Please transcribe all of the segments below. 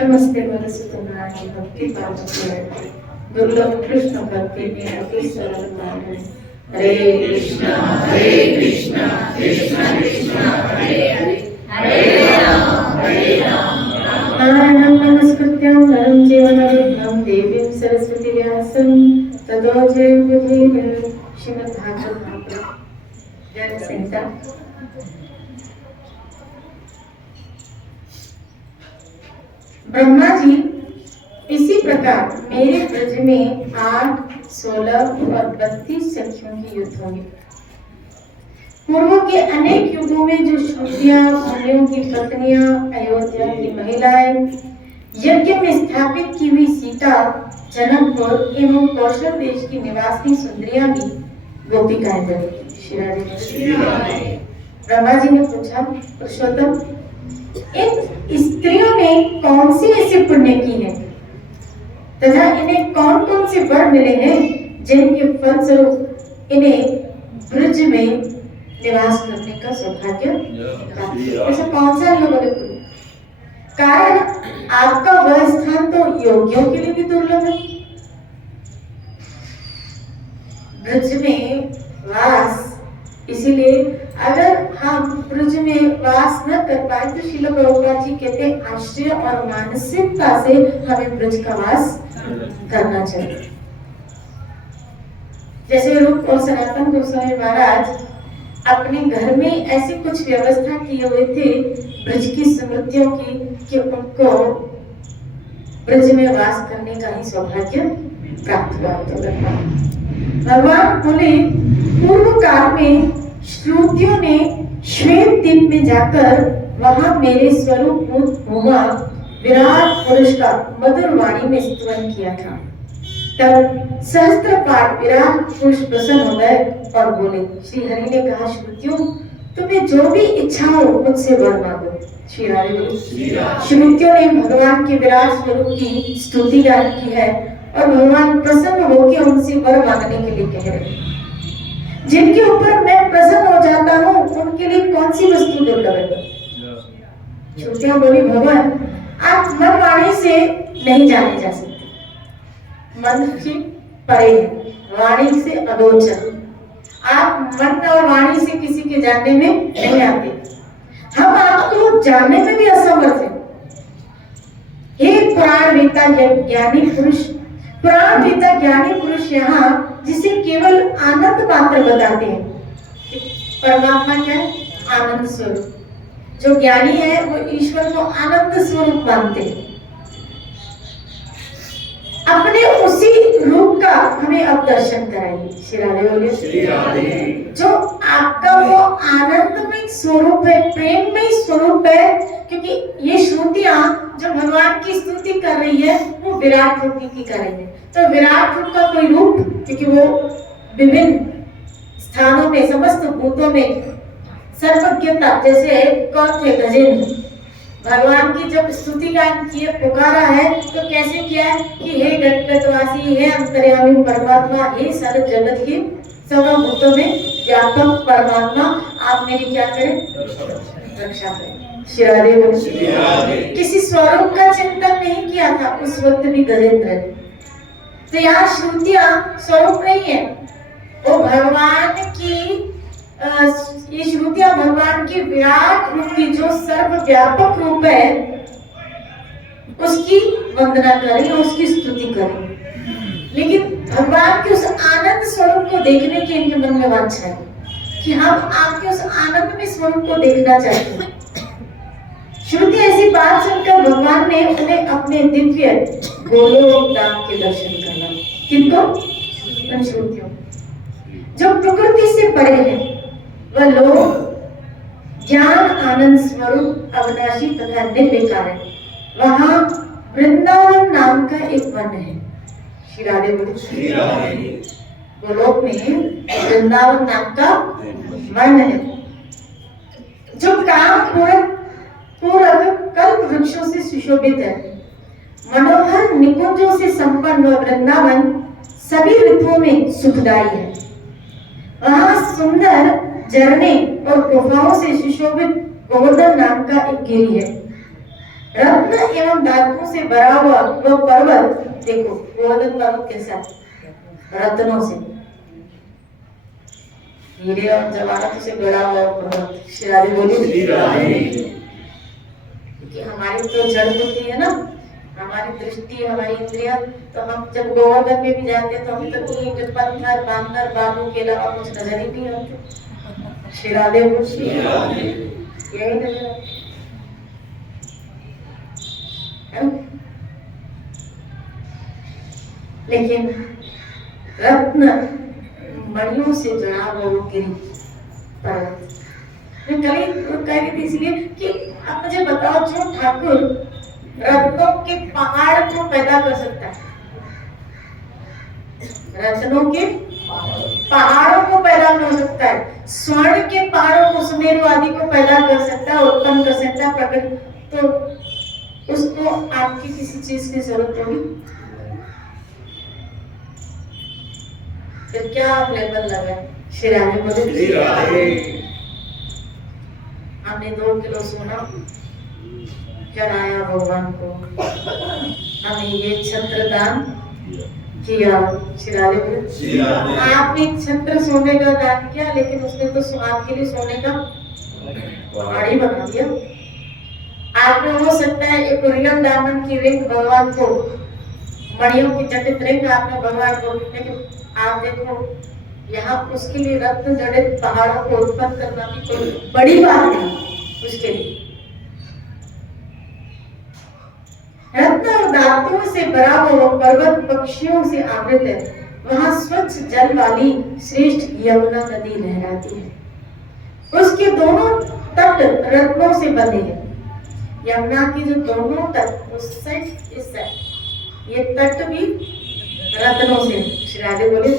नमस्ते मधुसूदनाय भक्ति पावके दुर्लभ कृष्ण भक्ति में अति सरल नाम हरे कृष्णा कृष्ण कृष्ण हरे हरे हरे राम नारायणं नमस्कृत्य नरं चैव नरोत्तमं देवीं सरस्वती व्यासं ततो जयमुदीरये श्रीमद्भागवत महापुराण जय संहिता। ब्रह्मा जी इसी प्रकार मेरे ब्रज में 8, 16 और 32 सखियों की युद्ध होंगे। पूर्व के अनेक युगों में जो श्रुतियां, मुनियों की पत्नियां, अयोध्या की महिलाएं, यज्ञ में स्थापित की हुई सीता, जनकपुर एवं कौशल देश की निवासी सुंदरियां भी गोपिकाएं बनी। श्री राधे। ब्रह्मा जी ने पूछा, पुरुषोत्तम, इन स्त्रियों ने कौन सी ऐसी पुण्य की है तथा इन्हें कौन कौन से वर मिले हैं जिनके फलस्वरूप इन्हें ब्रज में निवास करने का सौभाग्य प्राप्त? ऐसा कौन सा लोगों ने पूछा? कारण आपका वह स्थान तो योगियों के लिए भी दुर्लभ है। ब्रज में वास, इसीलिए अगर हम ब्रज में वास न कर पाए तो श्रील प्रभुपाद जी कहते हैं आश्रय और मानसिकता से हमें ब्रज का वास करना चाहिए। जैसे रूप और सनातन गोस्वामी महाराज अपने घर में ऐसी कुछ व्यवस्था किए हुए थे ब्रज की स्मृतियों की कि उनको ब्रज में वास करने का ही सौभाग्य प्राप्त हुआ। भगवान बोले, पूर्व काल में श्रुतियों ने श्वेत द्वीप में जाकर वहां मेरे स्वरूप हुआ विराट पुरुष का मधुर वाणी में स्तवन किया था। तब सहस्त्रपाद विराट पुरुष प्रसन्न हो गए और बोले, श्री हरि ने कहा, श्रुतियों तुम्हें जो भी इच्छा हो मुझसे वर मांगो। श्री हरि। श्रुतियों ने भगवान के विराट स्वरूप की स्तुति गान की है और भगवान प्रसन्न होकर उनसे वर मांगने के लिए कह रहे हैं। जिनके ऊपर मैं प्रसन्न हो जाता हूँ उनके लिए कौन सी वस्तु दुर्लभ है? श्रुतियां बोली, भगवान आप मन वाणी से नहीं जाने जा सकते, मन से परे है, वाणी से अगोचर। आप मन और वाणी से किसी के जानने में नहीं आते, हम आपको जानने में भी असमर्थ हैं। हे पुराण वेता ज्ञानी पुरुष, पुराण वेता ज्ञानी पुरुष यहाँ जिसे केवल आनंद मात्र बताते हैं। परमात्मा क्या है? आनंद स्वरूप। जो ज्ञानी है वो ईश्वर को आनंद स्वरूप मानते हैं। अपने उसी रूप का हमें अब दर्शन कराइए। श्री राधे बोलिए। श्री राधे। जो आपका वो आनंदमय स्वरूप है, प्रेममय स्वरूप है, क्योंकि ये श्रुतियां जो भगवान की स्तुति कर रही है वो विराट रूप की कर रही है। तो विराट रूप का कोई रूप, क्योंकि वो विभिन्न स्थानों में समस्त भूतों में सर्वज्ञता, जैसे कौन थे? गजेंद्र। भगवान की जब स्तुति गान किए, पुकारा है तो कैसे किया है कि हे गणपतवासी, हे अंतर्यामी परमात्मा, हे सारे जगत के सर्वभूतों में व्यापक परमात्मा, आप मेरी क्या करें? रक्षा करें। श्री राधे। किसी स्वरूप का चिंतन नहीं किया था उस वक्त भी गजेंद्र ने। तो यहाँ श्रुतियां स्वरूप नहीं है, वो भगवान की ये श्रुतियां भगवान की विराट रूप की जो सर्वव्यापक रूप है उसकी वंदना करें, उसकी स्तुति करें। लेकिन भगवान के उस आनंद स्वरूप को देखने की इनके मन में वांछा है कि हम आपके उस आनंद में स्वरूप को देखना चाहते हैं। श्रुति ऐसी बात सुनकर भगवान ने उन्हें अपने दिव्य गोलोक धाम के दर्शन करना। किनको? उन श्रुतियों जो प्रकृति से परे हैं, वह लोग ज्ञान आनंद स्वरूप अविनाशी तथा निर्विकार है। वहां वृंदावन नाम का एक वन है। श्री राधे बोलिए। गोलोक में वृंदावन नाम का वन है जो काम पूरक कल्प वृक्षों से सुशोभित है। मनोहर निकुंजों से संपन्न वृंदावन सभी ऋतुओं में सुखदायी है। वहां सुंदर झरने और गुफाओं से सुशोभित गोवर्धन नाम का एक गिरी है। रत्न एवं धातुओं से भरा हुआ वह पर्वत, देखो गोवर्धन पर्वत कैसा है? रत्नों से, हीरे और जवाहरात से भरा हुआ पर्वत। श्री राधे बोलिए। कि हमारी तो जड़ होती है ना, हमारी दृष्टि, हमारी इंद्रिया, तो हम जब गोवर्धन में भी जाते हैं तो हम तो ईंट पत्थर बांगर बालू के अलावा कुछ नजर ही नहीं आते। श्री राधे यही नजर लेकिन रत्न मणियों से जुड़ा हुआ वो गिरी पर्वत। मैं कह रही थी इसलिए कि आप मुझे बताओ, जो ठाकुर रत्नों के पहाड़ को पैदा कर सकता है, रत्नों के पहाड़ों को उत्पन्न हो सकता है। स्वर्ण के पहाड़ों को, सुमेरु आदि को पैदा कर सकता है, उत्पन्न कर सकता है, प्रकट, तो उसको आपकी किसी चीज की जरूरत होगी? फिर क्या आप लेबल लगाए? श्री राधे बोले, हमने 2 किलो सोना चढ़ाया भगवान को, हमें ये छत्र दान किया। श्री राधे बोले, आपने छत्र सोने का दान किया, लेकिन उसने तो आपके लिए सोने का पहाड़ ही बना दिया। आपने हो सकता है एक रियल डायमंड की रिंग भगवान को, मणियों की जटित रिंग आपने भगवान को, लेकिन आप देखो यहाँ उसके लिए रत्न जड़ित पहाड़ों को उत्पन्न करना भी कोई बड़ी बात नहीं उसके लिए। रत्न और धातुओं से भरा हुआ पर्वत पक्षियों से आवृत है, वहां स्वच्छ जल वाली श्रेष्ठ यमुना नदी लहराती है। उसके दोनों तट रत्नों से बने हैं। यमुना की जो दोनों तट, उस साइड इस साइड, ये तट भी रत्नों से। श्री राधे बोले,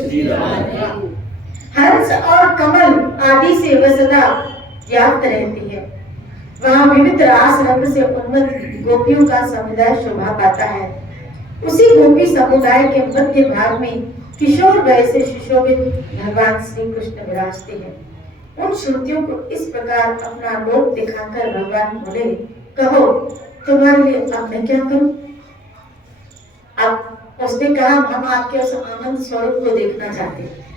हंस और कमल आदि से वसदा व्याप्त रहती है। वहां विविध रास रंग से उन्नत गोपियों का समुदाय शोभा पाता है। उसी गोपी समुदाय के मध्य भाग में किशोर वय से सुशोभित भगवान श्री कृष्ण विराजते हैं। उन श्रुतियों को इस प्रकार अपना लोक दिखाकर भगवान बोले, कहो तुम्हारे लिए अब मैं क्या करूं? अब उसने कहा, हम आपके उस आनंद स्वरूप को देखना चाहते हैं।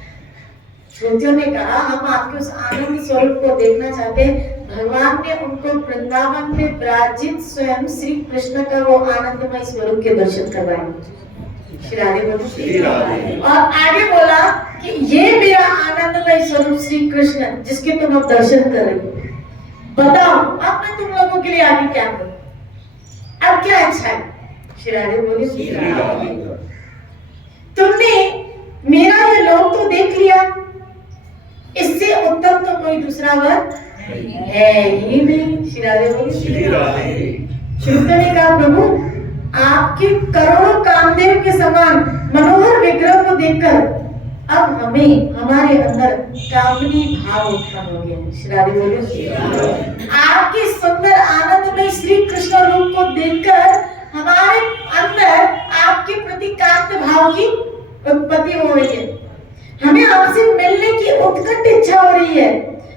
श्रुतियों ने कहा, हम आपके उस आनंद स्वरूप को देखना चाहते हैं। भगवान ने उनको वृंदावन में विराजित स्वयं श्री कृष्ण का वो आनंदमय स्वरूप के दर्शन करवाए। श्री राधे बोले, और आगे बोला कि ये मेरा आनंदमय स्वरूप श्री कृष्ण जिसके तुम अब दर्शन कर रहे हो, बताओ अब मैं तुम लोगों के लिए आगे क्या करूं? अब क्या अच्छा है? श्री राधे बोले, तुमने मेरा ये लोक तो देख लिया, इससे उत्तम तो कोई दूसरा वर है ही नहीं। श्री राधे बोले, श्रुति ने कहा, प्रभु आपके करोड़ों कामदेव के समान मनोहर विग्रह को देखकर अब हमें हमारे अंदर कामनी भाव उत्पन्न हो गया। श्री राधे बोले, आपके सुंदर आनंदमय श्री कृष्ण रूप को देखकर हमारे अंदर आपके प्रति कांत भाव की उत्पत्ति हो रही है। हमें आपसे मिलने की उत्कट इच्छा हो रही है।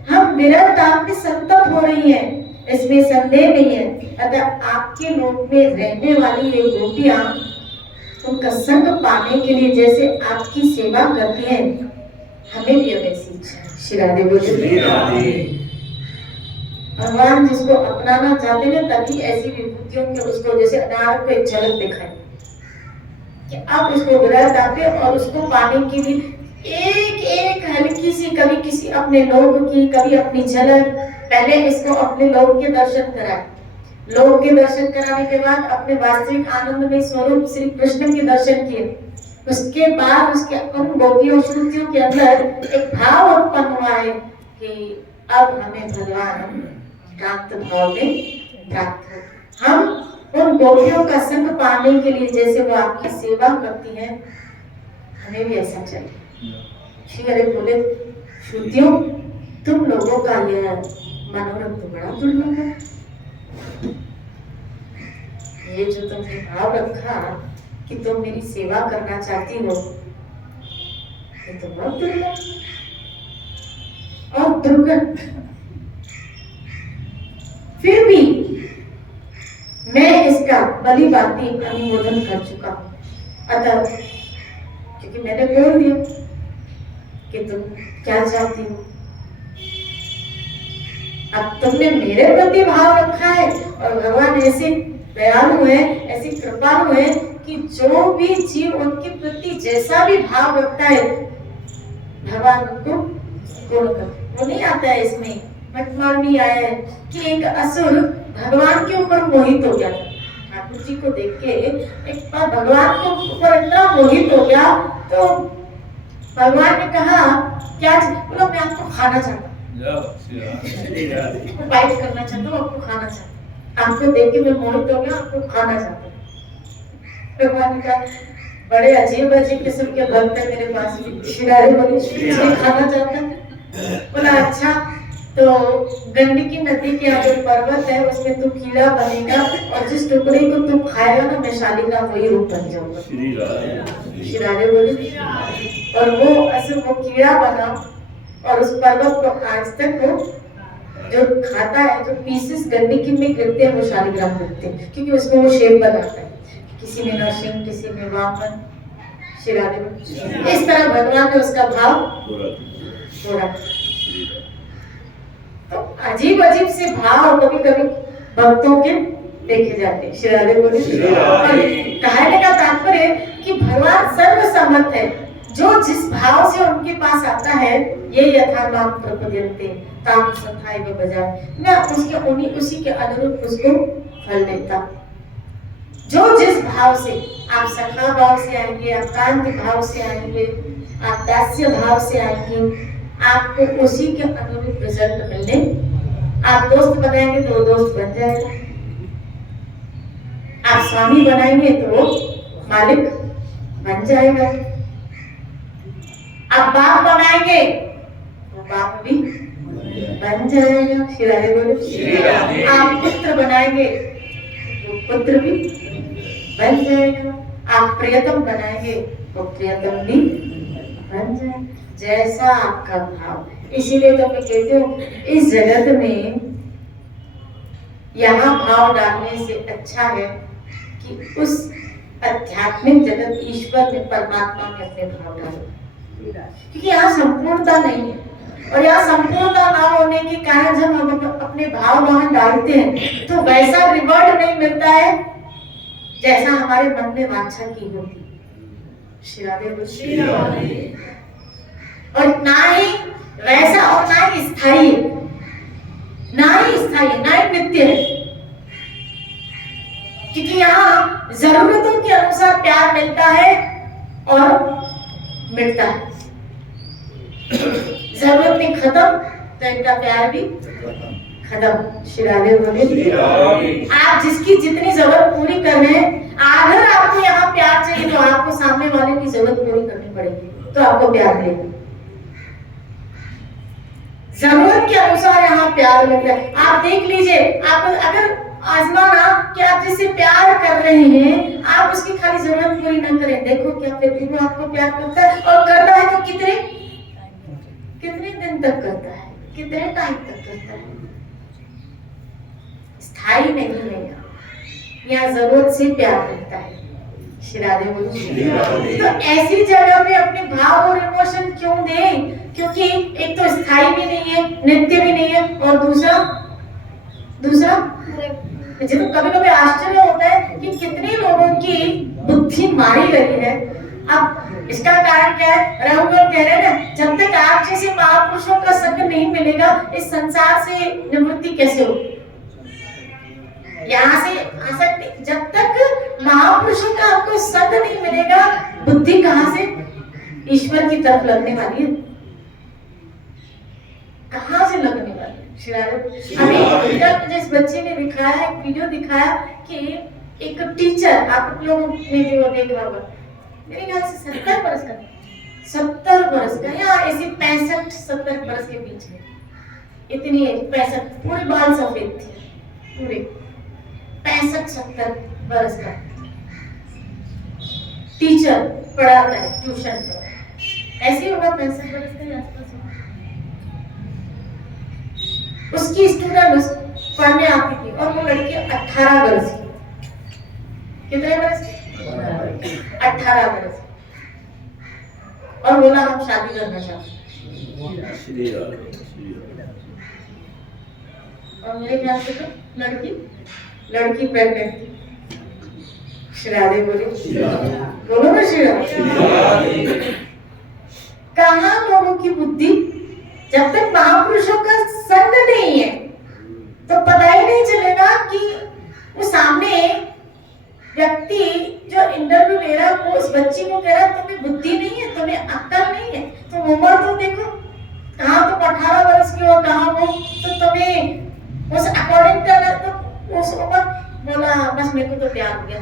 हम विरह ताप में संतप्त हो रही हैं, इसमें संदेह नहीं है। अतः आपके लोक में रहने वाली ये गोपियां उनका संग पाने के लिए जैसे आपकी सेवा करती हैं, हमें भी वैसी इच्छा है। श्री राधे बोले, भगवान जिसको अपनाना चाहते हैं तभी ऐसी विभूतियों के उसको जैसे अनार को एक झलक दिखाए कि आप उसको विरह तापे और उसको पाने के लिए एक एक हल्की सी, कभी किसी अपने लोक की, कभी अपनी झलक, पहले इसको अपने लोक के दर्शन कराए। लोक के दर्शन कराने के बाद अपने वास्तविक आनंद में स्वरूप श्री कृष्ण के दर्शन किए। उसके बाद उसके उन गोपियों श्रुतियों के अंदर एक भाव उत्पन्न हुआ है कि अब हमें भगवान प्राप्त भाव में प्राप्त हो। हम उन गोपियों का संग पाने के लिए जैसे वो आपकी सेवा करती हैं, हमें भी ऐसा चाहिए। श्री हरि बोले, श्रुतियों तुम लोगों का यह मनोरथ तो बड़ा दुर्लभ है। ये जो तुमने भाव रखा कि तुम मेरी सेवा करना चाहती हो, ये तो बहुत दुर्लभ और दुर्गत। फिर भी मैं इसका भली भांति अनुमोदन कर चुका हूं। अतः क्योंकि मैंने बोल दिया कि तुम क्या चाहती हो, अब तुमने मेरे प्रति भाव रखा है और भगवान ऐसे दयालु है, ऐसी कृपालु है कि जो भी जीव उनके प्रति जैसा भी भाव रखता है भगवान उनको गुण कर। वो नहीं आता है इसमें मटमार नहीं आया है कि एक असुर भगवान के ऊपर मोहित हो गया। ठाकुर जी को देख के एक बार भगवान के ऊपर इतना मोहित हो गया तो भगवान ने कहा क्या? बोला मैं आपको खाना चाहता हूँ, बाइट करना चाहता हूँ, आपको खाना चाहता हूँ, आपको देख के मैं मोहित हो गया, आपको खाना चाहता हूँ। भगवान ने कहा बड़े अजीब अजीब किस्म के भक्त है मेरे पास। श्री राधे बोली, खाना चाहता है बोला अच्छा, तो गंडकी नदी के यहाँ जो पर्वत है उसमें तू कीड़ा बनेगा और जिस टुकड़े को तू खाएगा ना मैं शालिग्राम वही रूप बन जाऊंगा। श्री राधे बोले। और वो ऐसे वो कीड़ा बना और उस पर्वत को आज तक वो जो खाता है, जो पीसेस गंडकी में गिरते हैं वो शालिग्राम गिरते हैं, क्योंकि उसमें वो शेप बनाता है, किसी में नरसिंह, किसी में वामन। श्री राधे बोले। इस तरह भगवान ने उसका भाव पूरा। तो अजीब अजीब से भाव कभी कभी भक्तों के देखे जाते हैं। श्री राधे बोले। कहने का तात्पर्य कि भगवान सर्वसमर्थ है, जो जिस भाव से उनके पास आता है, ये यथा माम प्रपद्यन्ते ताम तथैव भजामि, मैं उसके उसी के अनुरूप उसको फल देता। जो जिस भाव से, आप सखा भाव से आएंगे, आप कांत भाव से आएंगे, आप दास्य भाव से आएंगे, आपको उसी के अनुरूप रिजल्ट मिलने। आप दोस्त बनाएंगे तो वो दोस्त बन जाएगा, आप स्वामी बनाएंगे तो वो मालिक बन जाएगा, आप बाप बनाएंगे तो बाप भी बन जाएगा। श्री राधे बोले। आप पुत्र बनाएंगे तो पुत्र भी बन जाएगा, आप प्रियतम बनाएंगे तो प्रियतम भी बन जाएगा, जैसा आपका भाव। इसीलिए तो मैं कहती हूँ इस जगत में यहाँ भाव डालने से अच्छा है कि उस आध्यात्मिक जगत ईश्वर में, परमात्मा में अपने भाव डालो, क्योंकि यहाँ संपूर्णता नहीं है। और यहाँ संपूर्णता ना होने के कारण जब हम अपने भाव वहां डालते हैं तो वैसा रिवॉर्ड नहीं मिलता है जैसा हमारे मन में वांछा की होती। श्री राधे। और ना ही वैसा, और ना ही स्थायी, ना ही नित्य है, क्योंकि यहाँ जरूरतों के अनुसार प्यार मिलता है और मिटता है। जरूरत नहीं खत्म तो इनका प्यार भी खत्म। श्री राधे बोले। आप जिसकी जितनी जरूरत पूरी कर रहे हैं, अगर आपको यहाँ प्यार चाहिए तो आपको सामने वाले की जरूरत पूरी करनी पड़ेगी, तो आपको प्यार मिलेगा। जरूरत के अनुसार यहाँ प्यार मिलता है। आप देख लीजिए, आप अगर आजमाना कि आप जिससे प्यार कर रहे हैं, आप उसकी खाली जरूरत पूरी न करें, देखो क्या फिर भी वो आपको प्यार करता है, और करता है तो कितने दिन तक करता है, कितने टाइम तक करता है। स्थायी नहीं है यहाँ जरूरत से प्यार मिलता है। श्री राधे बोले। तो ऐसी जगह पे अपने भाव और इमोशन क्यों दें? क्योंकि एक तो स्थायी भी नहीं है, नित्य भी नहीं है, और दूसरा मुझे तो कभी कभी आश्चर्य होता है कि कितने लोगों की बुद्धि मारी गई है। अब इसका कारण क्या है? रघुवर कह रहे हैं ना, जब तक आप जैसे महापुरुषों का संग नहीं मिलेगा, इस संसार से निवृत्ति कैसे हो? यहाँ से आसक्ति, जब तक महापुरुषों का आपको संग नहीं मिलेगा, बुद्धि कहाँ से ईश्वर की तरफ लगने वाली है? कहाँ से लगने वाली है? अभी जिस बच्चे ने दिखाया, एक वीडियो दिखाया कि एक टीचर, आप लोगों ने जो देखा होगा, मेरे ख्याल से 70 वर्ष का, 70 वर्ष का, या ऐसे 65-70 वर्ष के बीच में, इतनी 65, पूरे बाल सफेद थे, पूरे 65-70 वर्ष का टीचर पढ़ाता है, ट्यूशन पर, ऐसे होगा 65 वर्ष के आसपास। उसकी स्टूडेंट पढ़ने आती थी और वो लड़की 18 वर्ष की। कितने वर्ष की? 18 वर्ष। और बोला हम शादी करना चाहते हैं। और मेरे ख्याल से तो लड़की प्रेग्नेंट थी। श्री राधे बोले। बोलो ना श्री राधे। कहाँ लोगों की बुद्धि? जब तक महापुरुषों का संग नहीं है तो पता ही नहीं चलेगा कि वो सामने व्यक्ति जो इंटरव्यू ले रहा है, वो उस बच्ची को कह रहा है तुम्हें बुद्धि नहीं है, तुम्हें अक्ल नहीं है, तुम उम्र तो देखो, कहाँ तुम 18 वर्ष की हो, कहाँ वो, तो तुम्हें उस अकॉर्डिंग करना, तो उस उम्र बोला बस मेरे को तो प्यार हो गया।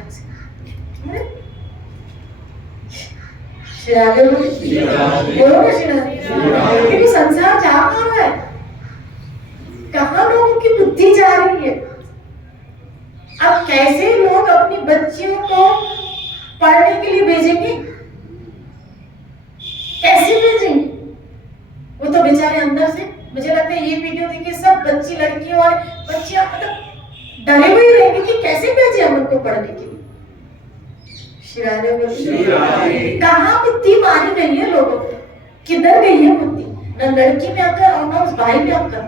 श्री राधे बोलो ना श्री राधे। देखो संसार जा रहा है, कहाँ लोगों की बुद्धि जा रही है। अब कैसे लोग अपनी बच्चियों को पढ़ने के लिए भेजेंगे, कैसे भेजेंगे? वो तो बेचारे अंदर से, मुझे लगता है ये वीडियो देखिए सब बच्ची लड़कियों और बच्चियां मतलब डरे हुए रहेंगे कि कैसे भेजे हम उनको पढ़ने के लिए। कहाँ बुद्धि मारी गई है लोगों को, किधर गई है बुद्धि? न लड़की में अक्ल और न उस भाई में अक्ल।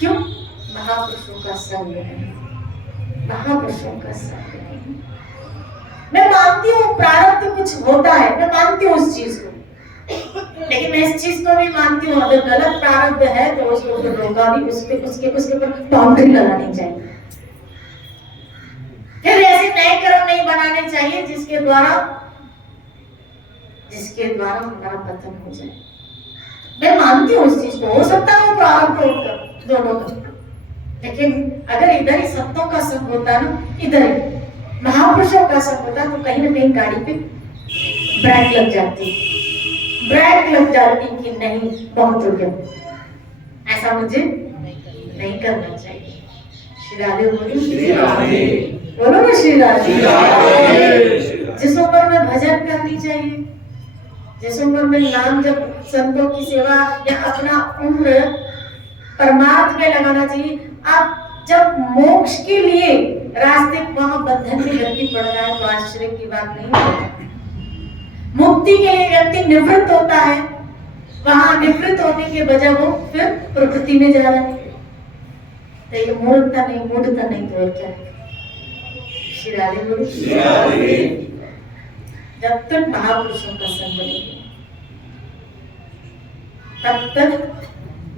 क्यों? महापुरुषों का संग है, महापुरुषों का संग है। मैं मानती हूँ प्रारब्ध कुछ होता है, मैं मानती हूँ उस चीज को, लेकिन मैं इस चीज को भी मानती हूँ अगर गलत प्रारब्ध है तो उसको फिर रोका भी, उसके ऊपर बाउंड्री लगानी चाहिए। फिर ऐसे नए कर्म नहीं बनाने चाहिए जिसके द्वारा हमारा पतन हो जाए। मैं मानती हूँ उस चीज को, हो सकता है वो प्रारब्ध होकर दोनों का, लेकिन अगर इधर ही सत्यों का संग होता ना, इधर महापुरुषों का संग होता तो कहीं ना कहीं गाड़ी पे ब्रेक लग जाती कि नहीं बहुत हो गया, ऐसा मुझे नहीं करना चाहिए। श्री राधे बोलो ना श्री राधे। जिस उम्र में भजन करनी चाहिए, जिस उम्र में नाम जब संतों की सेवा या अपना उम्र परमार्थ में लगाना चाहिए। आप जब मोक्ष के लिए रास्ते वहां बंधन में व्यक्ति पड़ रहा है तो आश्चर्य की बात नहीं है। मुक्ति के लिए व्यक्ति निवृत्त होता है, वहां निवृत्त होने के बजाय वो फिर प्रकृति में जा रहा है, तो ये मूर्खता नहीं तो और क्या है? श्री राधे बोलो। जब तक महापुरुषों का संग बनेगा तब तक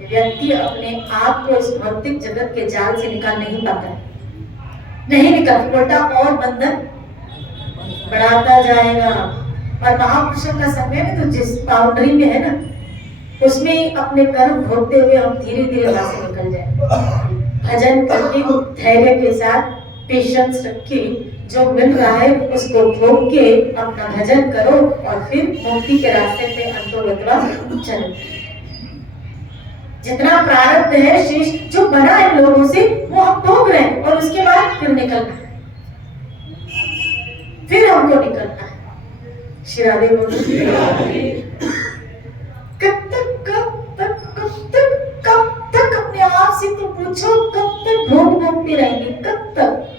व्यक्ति अपने आप को इस भौतिक जगत के जाल से निकाल नहीं पाता है, नहीं निकल, उल्टा और बंधन बढ़ाता जाएगा। और महापुरुषों का संग है तो जिस बाउंड्री में है ना, उसमें अपने कर्म भोगते हुए हम धीरे धीरे वहां से निकल जाए। भजन करके धैर्य के साथ पेशेंस रखे, जो मिल रहा है उसको भोग के अपना भजन करो और फिर मुक्ति के रास्ते पे अंतोगतवा चलो। जितना प्रारब्ध है शेष जो बना है लोगों से वो हम भोग रहे हैं और उसके बाद फिर निकलना है, फिर हमको निकलना है। श्री राधे बोलो। कब तक अपने आप से तो पूछो, कब तक भोगते रहेंगे? कब तक?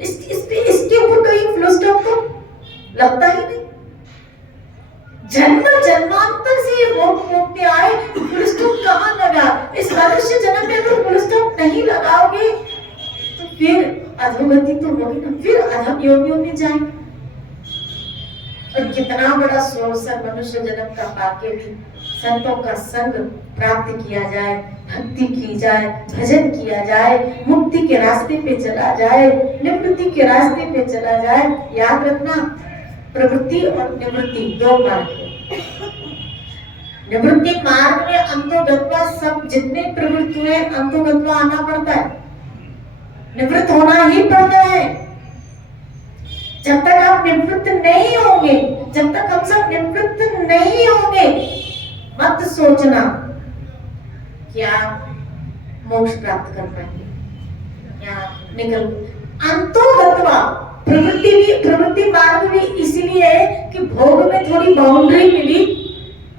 इसके ऊपर कहीं फुल स्टॉप तो लगता ही नहीं। जन्म जन्मांतर से ये भोगते आए, फुल स्टॉप कहाँ लगा? इस मनुष्य जन्म में अगर फुल स्टॉप नहीं लगाओगे तो फिर अधोगति तो होगी ना, फिर अधम योनियों में जाएंगे। और कितना बड़ा सोर्स है मनुष्य जन्म का पाके भी संतों का संग प्राप्त किया जाए, भक्ति की जाए, भजन किया जाए, मुक्ति के रास्ते पे चला जाए, निवृत्ति के रास्ते पे चला जाए। याद रखना, प्रवृत्ति और निवृत्ति दो मार्ग है। निवृत्ति मार्ग में अंतोगत्वा सब जितने प्रवृत्त हुए अंतोगत्वा आना पड़ता है, निवृत्त होना ही पड़ता है। जब तक आप निवृत्त नहीं होंगे, जब तक हम सब निवृत्त नहीं होंगे, मत सोचना कि आप मोक्ष प्राप्त कर पाएंगे या निकल। अंतोगत्वा प्रवृत्ति मार्ग भी इसलिए है कि भोग में थोड़ी बाउंड्री मिली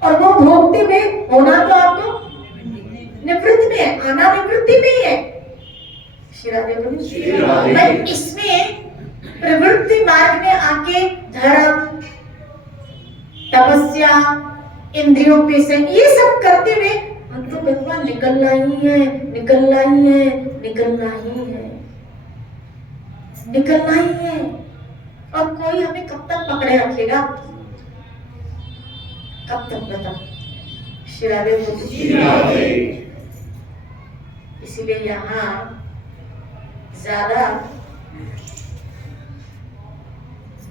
और वो भोगते हुए होना तो आपको निवृत्ति में है, आना निवृत्ति नहीं है। श्री राधे बोलो। इसमें प्रवृत्ति मार्ग में आके धर्म, तपस्या, इंद्रियों पे से ये सब करते हुए अंतोगत्वा निकलना ही है, निकलना ही है, निकलना ही है, निकलना ही है। और कोई हमें कब तक पकड़े रखेगा? कब तक बताओ? श्री राधे बोलो। इसीलिए यहाँ ज्यादा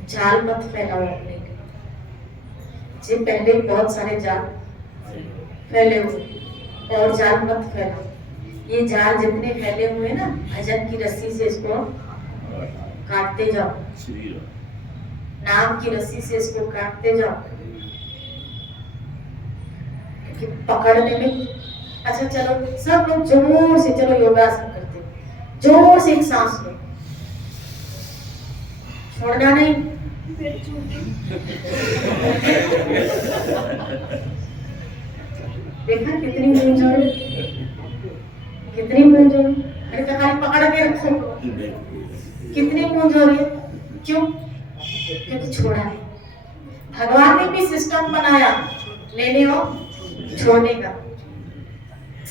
जाल मत फैलाओ अपने लिए। जी पहले बहुत सारे जाल फैले हुए और जाल मत फैलाओ। ये जाल जितने फैले हुए ना, भजन की रस्सी से इसको काटते जाओ। नाम की रस्सी से इसको काटते जाओ, क्योंकि पकड़ने में। अच्छा चलो सब लोग जोर से, चलो योगासन करते हैं, जोर से एक सांस लो, छोड़ना नहीं। देखा कितनी गूंज हो रही, कितनी गूंज हो रही। मैंने कहा खाली पकड़ के रखो, कितनी गूंज हो रही है। क्यों? क्योंकि छोड़ा है। भगवान ने भी सिस्टम बनाया लेने और छोड़ने का,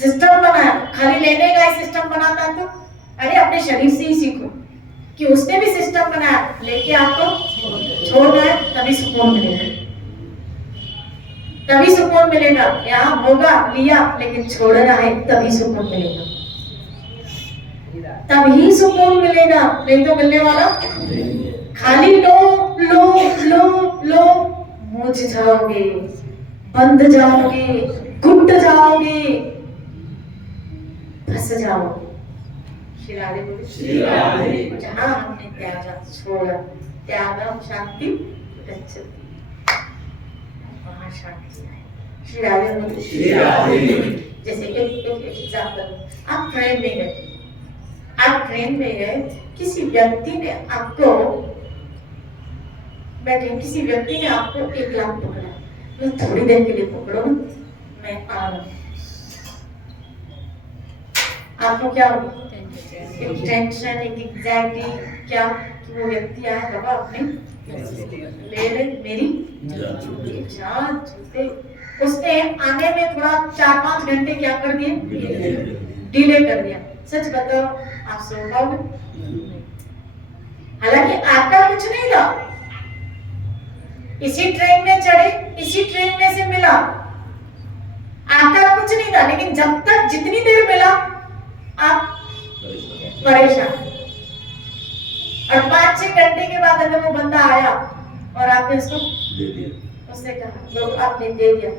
सिस्टम बनाया। खाली लेने का ही सिस्टम बनाता तो अरे अपने शरीर से ही सीखो कि उसने भी सिस्टम बनाया, लेके आपको छोड़ना है, तभी सुकून मिलेगा, तभी सुकून मिलेगा। यहाँ होगा लिया, लेकिन छोड़ना है, तभी सुकून मिलेगा, तभी सुकून मिलेगा, नहीं तो मिलने वाला। खाली लो लो लो लो, मुझ जाओगे, बंध जाओगे, घुट जाओगे, फंस जाओगे। श्री राधे बोले, जहाँ हमने त्यागा, छोड़ा, त्यागा शांति गच्छति, वहाँ शांति आए। श्री राधे बोले। जैसे एक एग्जाम्पल, आप ट्रेन में गए, आप ट्रेन में गए, किसी व्यक्ति ने आपको बैठे, किसी व्यक्ति ने आपको 1 लाख पकड़ा, तो थोड़ी देर के लिए पकड़ो, मैं आ रहा हूँ। आपको क्या होगी? एक टेंशन, एक एंग्जाइटी, क्या कि वो व्यक्ति आया, बाबा अपने ले ले मेरी जान छूटे। उसने आने में थोड़ा 4-5 घंटे क्या कर दिए, डिले कर दिया। सच बताओ, आप सो पाओगे? हालांकि आपका कुछ नहीं था, इसी ट्रेन में चढ़े, इसी ट्रेन में से मिला, आपका कुछ नहीं था, लेकिन जब तक जितनी देर मिला आप परेशान। और 5-6 घंटे के बाद अगर वो बंदा आया और आपने उसको उससे कहा, जो आपने दे दिया,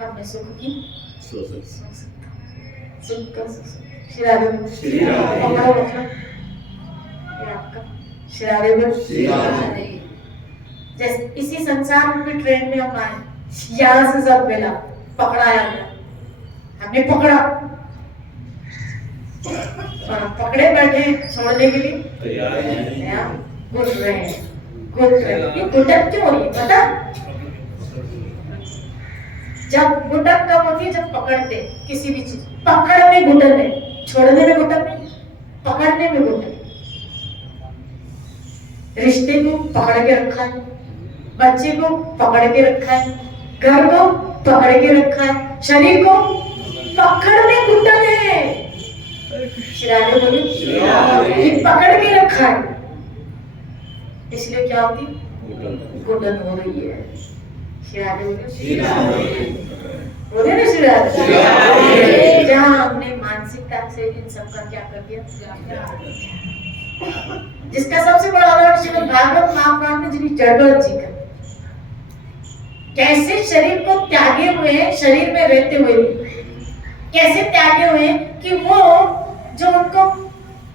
आपने सुख की सुख का जैसे इसी संसार में ट्रेन में हम आए, यहाँ से सब मिला, पकड़ाया गया, हमने पकड़ा और पकड़े बैठे छोड़ने के लिए तैयार, घुट रहे हैं, घुट रहे हैं। ये घुटन क्यों हो रही है पता? जब घुटन कब होती है? जब पकड़ते किसी भी चीज, पकड़ने घुटन है, छोड़ने में घुटन नहीं, पकड़ने में घुटन। रिश्ते को पकड़ के रखा है, बच्चे को पकड़ के रखा है, घर को पकड़ के रखा है, शरीर को पकड़ने घुटन है। शिराने बोले, ये पकड़ के रखा है, इसलिए क्या होती? घुटन हो रही है। शिराने बोले ना, शिराने। जहाँ हमने मानसिकता से इन सब का क्या कर दिया, जिसका सबसे बड़ा उदाहरण श्रीमद् भागवत महापुराण में जिन्हें जड़भरत जी का, कैसे शरीर को त्यागे हुए, शरीर में रहते हुए कैसे त्यागे हुए कि वो जो उनको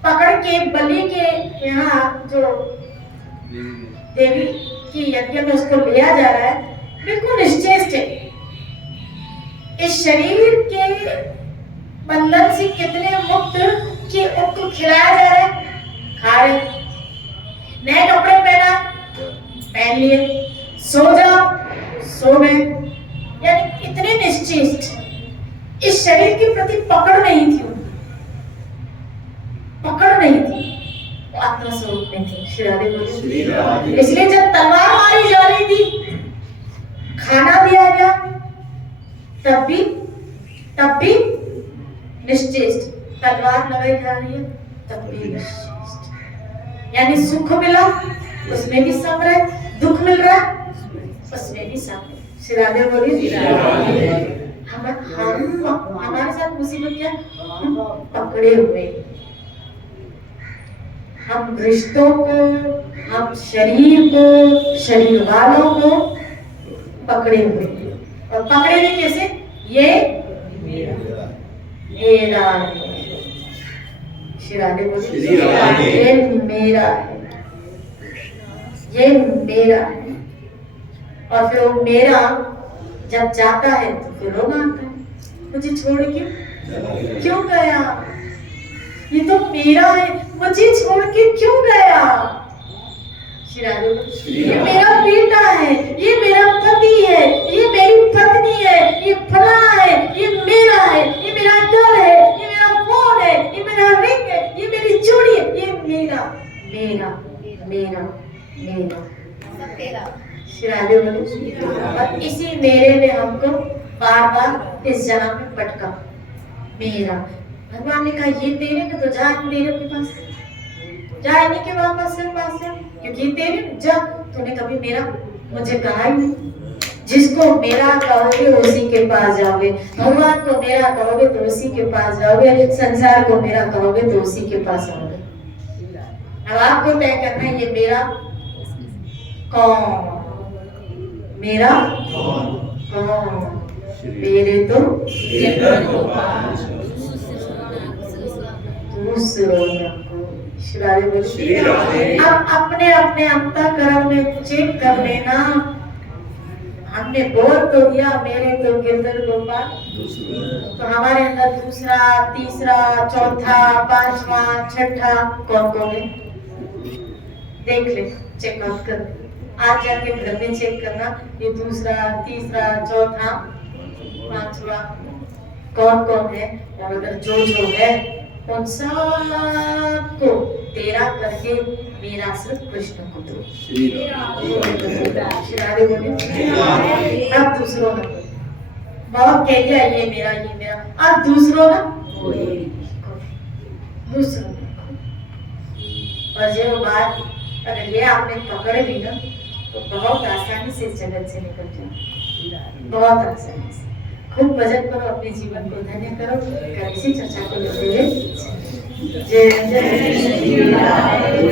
पकड़ के बलि के यहाँ जो देवी की यज्ञ में उसको लिया जा रहा है, बिल्कुल निश्चेष्ट है। इस शरीर के बंधन से कितने मुक्त कि उनको खिलाया जा रहा है, खा रहे, नए कपड़े पहन लिए, सो जाओ, सो गए, यानी इतने निश्चित। इस शरीर के प्रति पकड़ नहीं थी, पकड़ नहीं थी, वो आत्मा स्वरूप में थी। श्री राधे बोले। इसलिए जब तलवार मारी जा रही थी, खाना दिया गया, तब भी निश्चेष्ट, तलवार लगाई जा रही है, तब भी निश्चेष्ट। यानी सुख मिला उसमें भी समर, दुख मिल रहा उसमें भी समर। श्री राधे बोले। हमारे साथ मुसीबत क्या? हम पकड़े हुए, हम रिश्तों को, हम शरीर को, शरीर वालों को पकड़े हुए। और पकड़े हुए कैसे? ये मेरा श्री राधे बोले श्री राधे। ये मेरा है, ये मेरा है। और फिर वो मेरा जब जाता है तो फिर रोना आता है, मुझे छोड़ के क्यों गया, ये तो मेरा है, मुझे छोड़ के क्यों गया। श्री राधे बोले ये मेरा बेटा है, ये मेरा पति है, ये मेरी पत्नी है, ये फला है, ये मेरा है, ये मेरा घर है, ये मेरा फोन है, ये मेरा रिंग है, ये मेरी चूड़ी है, ये मेरा मेरा मेरा मेरा। श्री राधे बोले और इसी मेरे ने हमको बार बार इस जन्म में पटका। मेरा भगवान ने कहा ये तेरे में तो जा मेरे के पास, जा इन्हीं के वापस से पास है, क्योंकि तेरे जब तूने कभी मेरा मुझे कहा ही नहीं। जिसको मेरा कहोगे उसी के पास जाओगे, भगवान को मेरा कहोगे तो उसी के पास जाओगे, संसार को मेरा कहोगे तो उसी के पास आओगे। अब आपको तय करना है ये मेरा कौन, मेरा कौन। मेरे तो दूसरों को। श्री राधे। अब अपने अपने अंतःकरण में चेक कर लेना, हमने बोल तो दिया मेरे तो गिरधर गोपाल, तो हमारे अंदर दूसरा, तीसरा, चौथा, पांचवा, छठा कौन कौन है, देख ले, चेकआउट कर। आज जाके घर में चेक करना ये दूसरा, तीसरा, चौथा, पांचवा कौन कौन है, और अगर जो है उन सबको तेरा करके मेरा सिर्फ कृष्ण को दो। श्री राधे बोले अब दूसरों ना, बहुत कह दिया ये मेरा, अब दूसरों ना दूसरों। और ये बात अगर ये आपने पकड़ ली ना तो बहुत आसानी से इस जगत से निकल जाओ, बहुत आसानी से। खूब भजन करो, अपने जीवन को धन्य करो। इसी चर्चा को लेते हुए जय जय